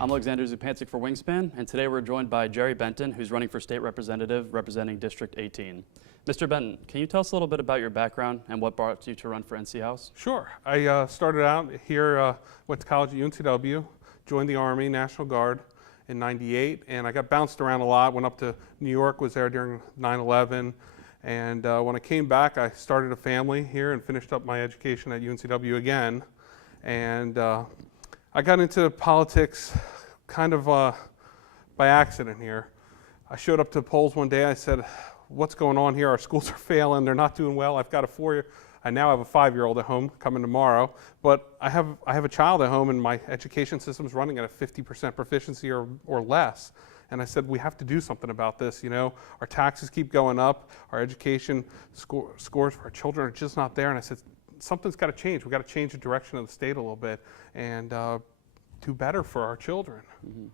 I'm Alexander Zupancic for WingSpan, and today we're joined by Gerald Benton, who's running for state representative representing District 18. Mr. Benton, can you tell us a little bit about your background and what brought you to run for NC House? Sure. I started out here, went to college at UNCW, joined the Army, National Guard in '98, and I got bounced around a lot, went up to New York, was there during 9/11, and when I came back, I started a family here and finished up my education at UNCW again, and I got into politics kind of by accident here. I showed up to the polls one day. I said, what's going on here? Our schools are failing. They're not doing well. I've got I now have a 5-year-old at home coming tomorrow, but I have a child at home and my education system's running at a 50% proficiency or less. And I said, we have to do something about this. You know, our taxes keep going up. Our education scores for our children are just not there. And I said, something's got to change. We've got to change the direction of the state a little bit and do better for our children. Mm-hmm.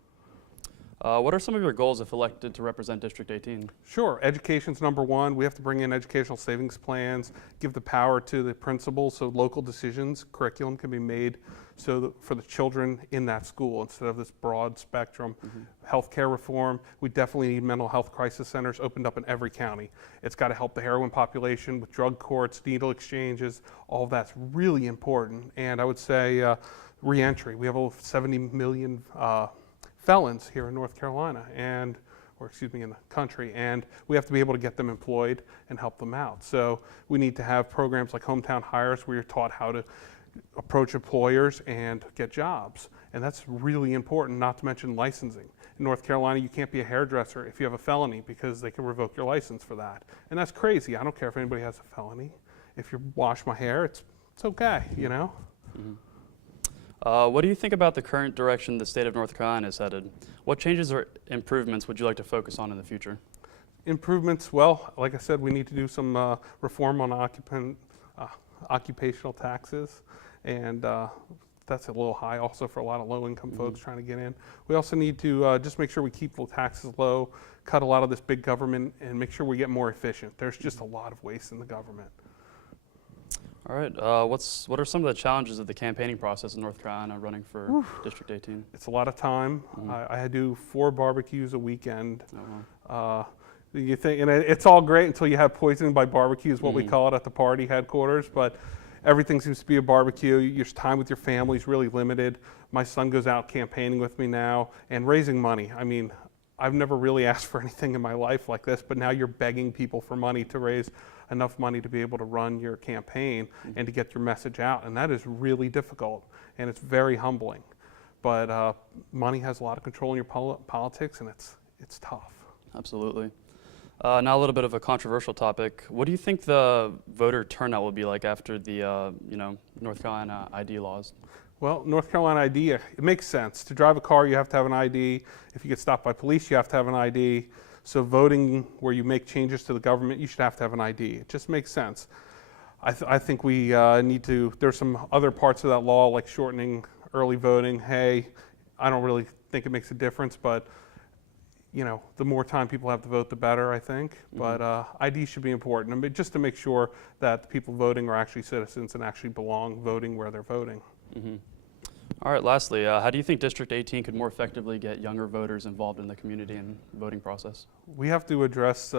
What are some of your goals if elected to represent District 18? Sure. Education's number one. We have to bring in educational savings plans, give the power to the principals so local decisions, curriculum can be made for the children in that school instead of this broad spectrum. Mm-hmm. Healthcare reform. We definitely need mental health crisis centers opened up in every county. It's got to help the heroin population with drug courts, needle exchanges. All of that's really important. And I would say reentry. We have over 70 million felons here in North Carolina in the country, and we have to be able to get them employed and help them out. So we need to have programs like hometown hires where you're taught how to approach employers and get jobs. And that's really important, not to mention licensing. In North Carolina, you can't be a hairdresser if you have a felony because they can revoke your license for that. And that's crazy. I don't care if anybody has a felony. If you wash my hair, it's okay, you know? Mm-hmm. What do you think about the current direction the state of North Carolina is headed? What changes or improvements would you like to focus on in the future? Improvements, well, like I said, we need to do some reform on occupational taxes, and that's a little high also for a lot of low-income folks trying to get in. We also need to just make sure we keep the taxes low, cut a lot of this big government, and make sure we get more efficient. There's just a lot of waste in the government. All right. What are some of the challenges of the campaigning process in North Carolina running for District 18? It's a lot of time. I had to do 4 barbecues a weekend. You think, and it's all great until you have poisoning by barbecue is what we call it at the party headquarters, but everything seems to be a barbecue. Your time with your family is really limited. My son goes out campaigning with me now and raising money. I mean, I've never really asked for anything in my life like this, but now you're begging people for money to raise enough money to be able to run your campaign and to get your message out. And that is really difficult, and it's very humbling. But money has a lot of control in your politics, and it's tough. Absolutely. Now a little bit of a controversial topic. What do you think the voter turnout will be like after the North Carolina ID laws? Well, North Carolina ID, it makes sense. To drive a car, you have to have an ID. If you get stopped by police, you have to have an ID. So voting where you make changes to the government, you should have to have an ID. It just makes sense. I think we need to, there's some other parts of that law like shortening early voting. Hey, I don't really think it makes a difference, but you know, the more time people have to vote, the better, I think. But ID should be important, I mean, just to make sure that the people voting are actually citizens and actually belong voting where they're voting. All right, lastly, how do you think District 18 could more effectively get younger voters involved in the community and voting process? We have to address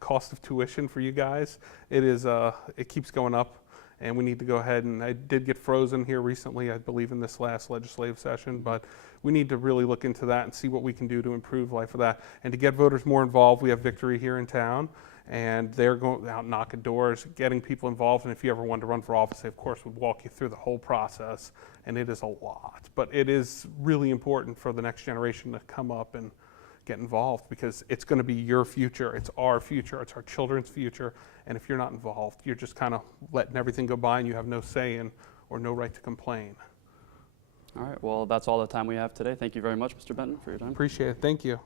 cost of tuition for you guys. It keeps going up, and we need to go ahead, and I did get frozen here recently, I believe in this last legislative session, but we need to really look into that and see what we can do to improve life of that. And to get voters more involved, we have Victory here in town, and they're going out knocking doors, getting people involved. And if you ever wanted to run for office, they of course would walk you through the whole process, and it is a lot. But it is really important for the next generation to come up and get involved, because it's going to be your future, it's our children's future, and if you're not involved, you're just kind of letting everything go by and you have no say in or no right to complain. All right, well, that's all the time we have today. Thank you very much, Mr. Benton, for your time. Appreciate it. Thank you.